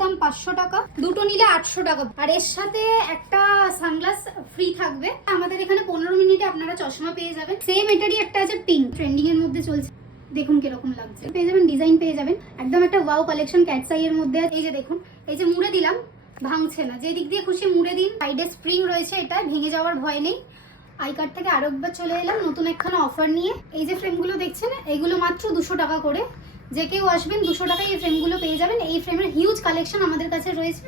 দাম 500 টাকা, দুটো নিলে 800 টাকা। আর এর সাথে একটা সানগ্লাস ফ্রি থাকবে। আমাদের এখানে 15 মিনিটে আপনারা চশমা পেয়ে যাবেন। সেম এটারই একটা আছে পিঙ্ক, ট্রেন্ডিং এর মধ্যে চলছে, দেখুন কিরকম লাগছে। পেয়ে যাবেন, ডিজাইন পেয়ে যাবেন, একদম একটা ওয়াও কালেকশন ক্যাটস আই এর মধ্যে। এই যে দেখুন, এই যে মুড়ে দিলাম, ভাঙছে না, যে দিক দিয়ে খুশি মুড়ে দিন। সাইডে স্প্রিং রয়েছে, এটা ভেঙে যাওয়ার ভয় নেই। আই কার্ড থেকে আরো একবার চলে এলাম নতুন একখানা অফার নিয়ে। এই যে ফ্রেমগুলো দেখছেন, এইগুলো মাত্র 200 টাকা করে। যে কেউ আসবেন 200 টাকায় এই ফ্রেমগুলো পেয়ে যাবেন। এই ফ্রেমের হিউজ কালেকশন আমাদের কাছে রয়েছে,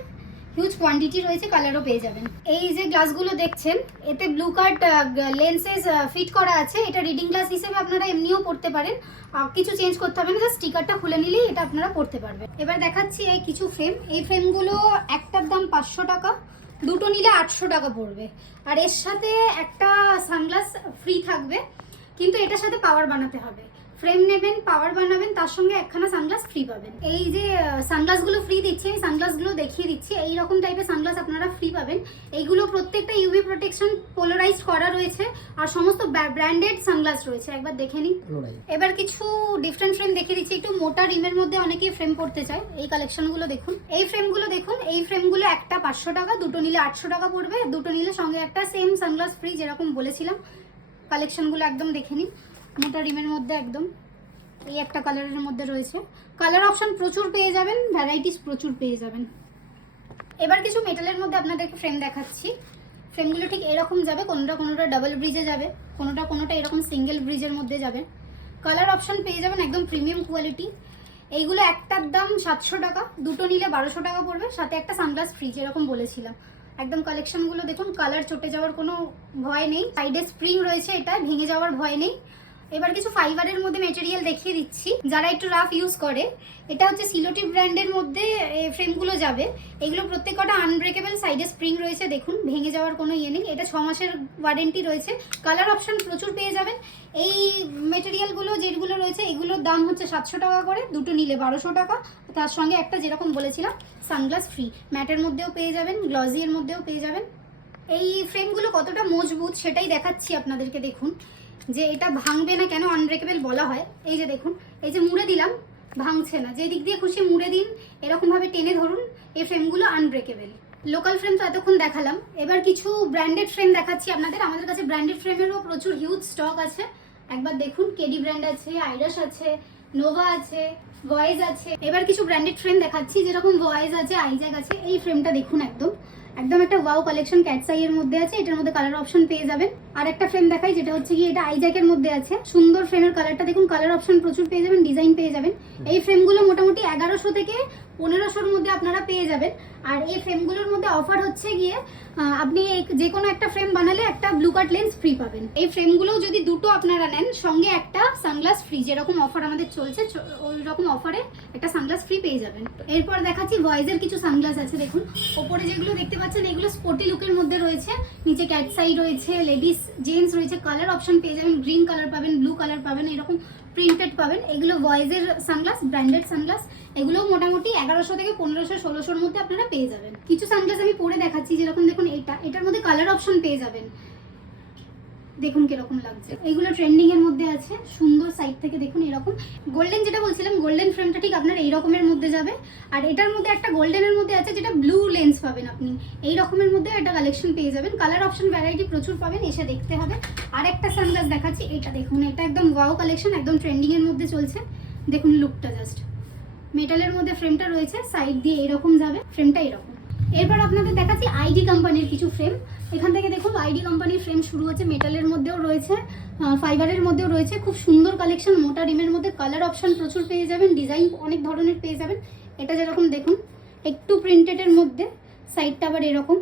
হিউজ কোয়ান্টিটি রয়েছে, কালারও পেয়ে যাবেন। এই যে গ্লাসগুলো দেখছেন, এতে ব্লু কার্ড লেন্সেস ফিট করা আছে। এটা রিডিং গ্লাস হিসেবে আপনারা এমনিও পড়তে পারেন, কিছু চেঞ্জ করতে হবে না, জাস্ট স্টিকারটা খুলে নিলেই এটা আপনারা পড়তে পারবেন। এবার দেখাচ্ছি এই কিছু ফ্রেম। এই ফ্রেমগুলো একটার দাম 500 টাকা, দুটো নিলে 800 টাকা পড়বে। আর এর সাথে একটা সানগ্লাস ফ্রি থাকবে, কিন্তু এটার সাথে পাওয়ার বানাতে হবে। ফ্রেম নেবেন, পাওয়ার বানাবেন, তার সঙ্গে একখানা সানগ্লাস ফ্রি পাবেন। এই যে সানগ্লাসগুলো ফ্রি দিচ্ছে, এই সানগ্লাসগুলো দেখিয়ে দিচ্ছি। এই রকম টাইপের সানগ্লাস আপনারা ফ্রি পাবেন। এইগুলো প্রত্যেকটা ইউভি প্রোটেকশন পোলারাইজড করা রয়েছে, আর সমস্ত ব্র্যান্ডেড সানগ্লাস রয়েছে, একবার দেখে নিন। এবার কিছু ডিফারেন্ট ফ্রেম দেখিয়ে দিচ্ছি। একটু মোটা রিমের মধ্যে অনেকেই ফ্রেম পড়তে চায়, এই কালেকশনগুলো দেখুন। এই ফ্রেমগুলো দেখুন, এই ফ্রেমগুলো একটা 500 টাকা, দুটো নিলে 800 টাকা পড়বে। দুটো নিলে সঙ্গে একটা সেম সানগ্লাস ফ্রি, যেরকম বলেছিলাম। কালেকশনগুলো একদম দেখে নিন, মোটা রিমের মধ্যে একদম। এই একটা কালারের মধ্যে রয়েছে, কালার অপশন প্রচুর পেয়ে যাবেন, ভ্যারাইটিস প্রচুর পেয়ে যাবেন। এবার কিছু মেটালের মধ্যে আপনাদেরকে ফ্রেম দেখাচ্ছি। ফ্রেমগুলো ঠিক এরকম যাবে, কোনোটা ডাবল ব্রিজে যাবে, কোনোটা এরকম সিঙ্গেল ব্রিজের মধ্যে যাবে। কালার অপশন পেয়ে যাবেন একদম প্রিমিয়াম কোয়ালিটি। এইগুলো একটার দাম 700 টাকা, দুটো নিলে 1200 টাকা পড়বে, সাথে একটা সানগ্লাস ফ্রি, যেরকম বলেছিলাম। একদম কালেকশনগুলো দেখুন, কালার চটে যাওয়ার কোনো ভয় নেই, সাইডে স্প্রিং রয়েছে, এটা ভেঙে যাওয়ার ভয় নেই। এবার কিছু ফাইবারের মধ্যে মেটেরিয়াল দেখিয়ে দিচ্ছি, যারা একটু রাফ ইউজ করে। এটা হচ্ছে সিলোটি ব্র্যান্ডের মধ্যে ফ্রেমগুলো যাবে। এগুলো প্রত্যেকটা আনব্রেকেবল, সাইডে স্প্রিং রয়েছে, দেখুন ভেঙে যাওয়ার কোনো ইয়ে নেই। এটা 6 মাসের ওয়ারেন্টি রয়েছে। কালার অপশন প্রচুর পেয়ে যাবেন। এই মেটেরিয়ালগুলো যেগুলো রয়েছে, এগুলোর দাম হচ্ছে 700 টাকা করে, দুটো নিলে 1200 টাকা। তার সঙ্গে একটা, যেরকম বলেছিলাম, সানগ্লাস ফ্রি। ম্যাটের মধ্যেও পেয়ে যাবেন, গ্লজির মধ্যেও পেয়ে যাবেন। এই ফ্রেমগুলো কতটা মজবুত সেটাই দেখাচ্ছি আপনাদেরকে। দেখুন যে এটা ভাঙবে না, কেন আনব্রেকেবল বলা হয়। এই যে দেখুন, এই যে মুড়ে দিলাম, ভাঙছে না, যে দিক দিয়ে খুশি মুড়ে দিন, এরকমভাবে টেনে ধরুন। এই ফ্রেমগুলো আনব্রেকেবল। লোকাল ফ্রেম তো এতক্ষণ দেখালাম, এবার কিছু ব্র্যান্ডেড ফ্রেম দেখাচ্ছি আপনাদের। আমাদের কাছে ব্র্যান্ডেড ফ্রেমেরও প্রচুর হিউজ স্টক আছে, একবার দেখুন। কেডি ব্র্যান্ড আছে, আইরাস আছে, নোভা আছে, ভয়েস আছে। এবার কিছু ব্র্যান্ডেড ফ্রেম দেখাচ্ছি, যেরকম ভয়েস আছে, আইজ্যাক আছে। এই ফ্রেমটা দেখুন, একদম একটা ওয়াও কালেকশন ক্যাটস আই এর মধ্যে আছে। এটার মধ্যে কালার অপশন পেয়ে যাবেন। আর একটা ফ্রেম দেখাই, যেটা হচ্ছে কি, এটা আইজ্যাকের মধ্যে আছে। সুন্দর ফ্রেমের কালারটা দেখুন, কালার অপশন প্রচুর পেয়ে যাবেন, ডিজাইন পেয়ে যাবেন। এই ফ্রেমগুলো মোটামুটি 1100 থেকে 1500-র মধ্যে আপনারা পেয়ে যাবেন। আর এই ফ্রেমগুলোর মধ্যে অফার হচ্ছে গিয়ে, আপনি যে কোনো একটা ফ্রেম বানালে একটা ব্লু কার্ড লেন্স ফ্রি পাবেন। এই ফ্রেমগুলো যদি দুটো আপনারা নেন, সঙ্গে একটা সানগ্লাস ফ্রি, যেরকম অফার আমাদের চলছে, ওই রকম অফারে একটা সানগ্লাস ফ্রি পেয়ে যাবেন। এরপর দেখাচ্ছি ভয়েসের কিছু সানগ্লাস আছে। দেখুন ওপরে যেগুলো দেখতে পাচ্ছেন, এগুলো স্পোর্টি লুকের মধ্যে রয়েছে। নিচে ক্যাটস আই রয়েছে, লেডিস জেন্টস রয়েছে। কালার অপশন পেয়ে যাবেন, গ্রিন কালার পাবেন, ব্লু কালার পাবেন, এরকম প্রিন্টেড পাবেন। এগুলো ভয়েসের সানগ্লাস, ব্র্যান্ডেড সানগ্লাস। এগুলো মোটামুটি 1100 থেকে 1500, 1600-র মধ্যে আপনারা পেয়ে যাবেন। কিছু সানগ্লাস আমি পরে দেখাচ্ছি, যেরকম দেখুন এটার মধ্যে কালার অপশন পেয়ে যাবেন, দেখুন কিরকম লাগছে। এগুলো ট্রেন্ডিং এর মধ্যে আছে, সুন্দর সাইড থেকে দেখুন এরকম। গোল্ডেন যেটা বলছিলাম, গোল্ডেন ফ্রেমটা ঠিক আপনার এই রকমের মধ্যে যাবে। আর এটার মধ্যে একটা গোল্ডেনের মধ্যে আছে, যেটা ব্লু লেন্স পাবেন আপনি। এই রকমের মধ্যে একটা কালেকশন পেয়ে যাবেন। কালার অপশন ভ্যারাইটি প্রচুর পাবেন, এসে দেখতে হবে। আর একটা সানগ্লাস দেখাচ্ছি, এটা দেখুন, এটা একদম ওয়াও কালেকশন, একদম ট্রেন্ডিং এর মধ্যে চলছে। দেখুন লুকটা, জাস্ট মেটালের মধ্যে ফ্রেমটা রয়েছে, সাইড দিয়ে এরকম যাবে, ফ্রেমটা এরকম। এরপর আপনাদের দেখাচ্ছি আইডি কোম্পানির কিছু ফ্রেম। এখান থেকে দেখুন আইডি কোম্পানির ফ্রেম শুরু হচ্ছে, মেটালের মধ্যেও রয়েছে, ফাইবারের মধ্যেও রয়েছে। খুব সুন্দর কালেকশন, মোটা রিমের মধ্যে। কালার অপশন প্রচুর পেয়ে যাবেন, ডিজাইন অনেক ধরনের পেয়ে যাবেন। এটা যেরকম দেখুন, একটু প্রিন্টেডের মধ্যে, সাইডটা আবার এরকম।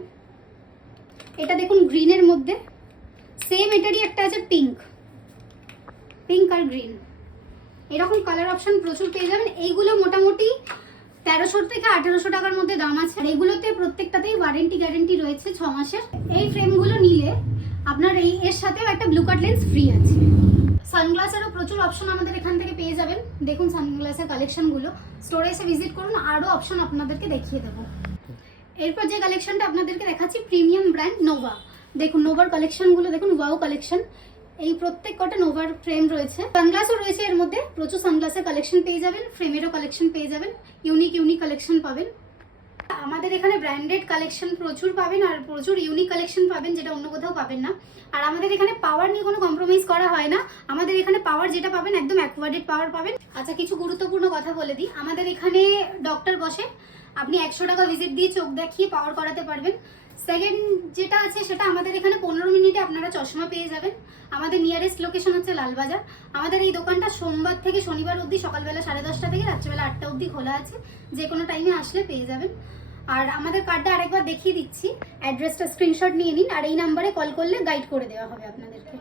এটা দেখুন গ্রিনের মধ্যে, সেম এটারই একটা আছে পিঙ্ক আর গ্রিন। এরকম কালার অপশন প্রচুর পেয়ে যাবেন। এইগুলো মোটামুটি 1300 থেকে 1800 টাকার মধ্যে দাম আছে। আর এগুলোতে প্রত্যেকটাতেই ওয়ারেন্টি গ্যারেন্টি রয়েছে 6 মাসের। এই ফ্রেমগুলো নিলে আপনার এর সাথেও একটা ব্লু কার্ড লেন্স ফ্রি আছে। সানগ্লাসেরও প্রচুর অপশন আমাদের এখান থেকে পেয়ে যাবেন। দেখুন সানগ্লাসের কালেকশনগুলো, স্টোরে এসে ভিজিট করুন, আরও অপশন আপনাদেরকে দেখিয়ে দেবো। এরপর যে কালেকশনটা আপনাদেরকে দেখাচ্ছি, প্রিমিয়াম ব্র্যান্ড নোভা। দেখুন নোভার কালেকশনগুলো দেখুন, ওয়াও কালেকশন। এই প্রত্যেক কটা নোভার ফ্রেম রয়েছে, সানগ্লাসও রয়েছে এর মধ্যে। প্রচুর সানগ্লাসের কালেকশন পেয়ে যাবেন, ফ্রেমেরও কালেকশন পেয়ে যাবেন, ইউনিক কালেকশন পাবেন। আমাদের এখানে ব্র্যান্ডেড কালেকশন প্রচুর পাবেন আর প্রচুর ইউনিক কালেকশন পাবেন, যেটা অন্য কোথাও পাবেন না। আর আমাদের এখানে পাওয়ার নিয়ে কোনো কম্প্রোমাইজ করা হয় না। আমাদের এখানে পাওয়ার যেটা পাবেন একদম অ্যাকোয়ার্ডেড পাওয়ার পাবেন। আচ্ছা, কিছু গুরুত্বপূর্ণ কথা বলে দিই। আমাদের এখানে ডক্টর বসে, আপনি 100 টাকা ভিজিট দিয়ে চোখ দেখিয়ে পাওয়ার করাতে পারবেন। সেকেন্ড যেটা আছে সেটা আমাদের এখানে 15 মিনিটে আপনারা চশমা পেয়ে যাবেন। আমাদের নিয়ারেস্ট লোকেশন হচ্ছে লালবাজার। আমাদের এই দোকানটা সোমবার থেকে শনিবার অবধি সকালবেলা 10:30 থেকে রাত্রিবেলা 8টা অবধি খোলা আছে। যে কোনো টাইমে আসলে পেয়ে যাবেন। আর আমাদের কার্ডটা আরেকবার দেখিয়ে দিচ্ছি, অ্যাড্রেসটা স্ক্রিনশট নিয়ে নিন আর এই নাম্বারে কল করলে গাইড করে দেওয়া হবে আপনাদেরকে।